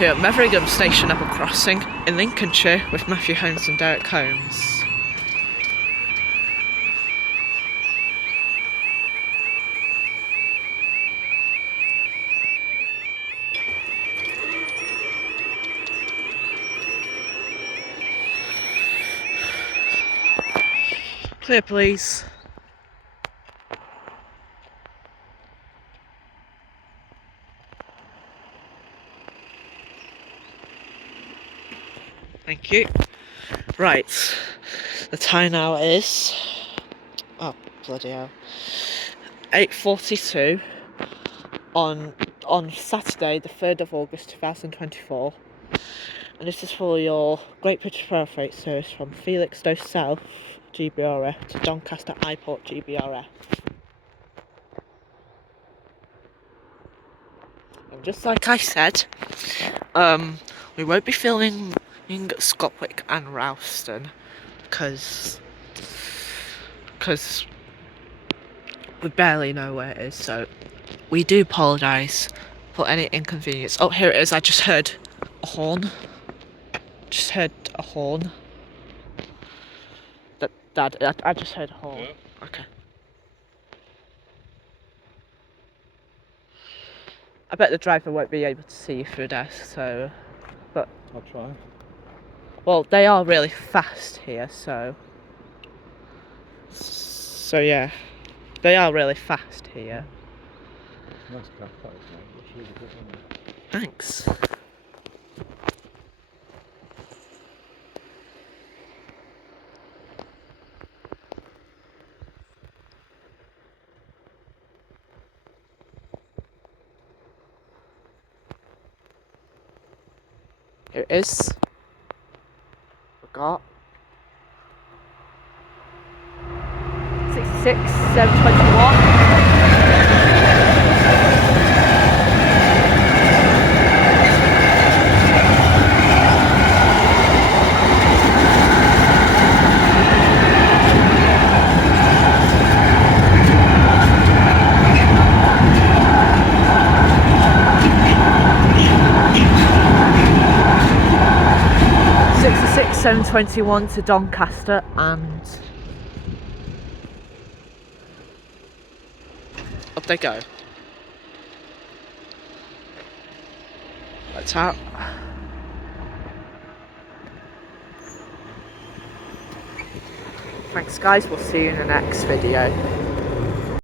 here at Metheringham Station Level Crossing in Lincolnshire with Matthew Holmes and Derek Holmes. Clear, please. Thank you. Right, the time now is, oh bloody hell, 8:42 on Saturday the 3rd of August 2024, and this is for your Great British Rail Freight service from Felixstowe South GBRF to Doncaster Airport GBRF. And just like I said, we won't be filming in Scotwick and Ralston because we barely know where it is, so we do apologise for any inconvenience. Oh, here it is. I just heard a horn. Dad, I just heard a horn. Yeah. Okay. I bet the driver won't be able to see you through there, so... But... I'll try. Well, they are really fast here, so yeah. They are really fast here. Nice car park, mate. It's really good, isn't it? Thanks. Here it is. We've got 66, 721. 721 to Doncaster, and up they go. Let's out. Thanks guys, we'll see you in the next video.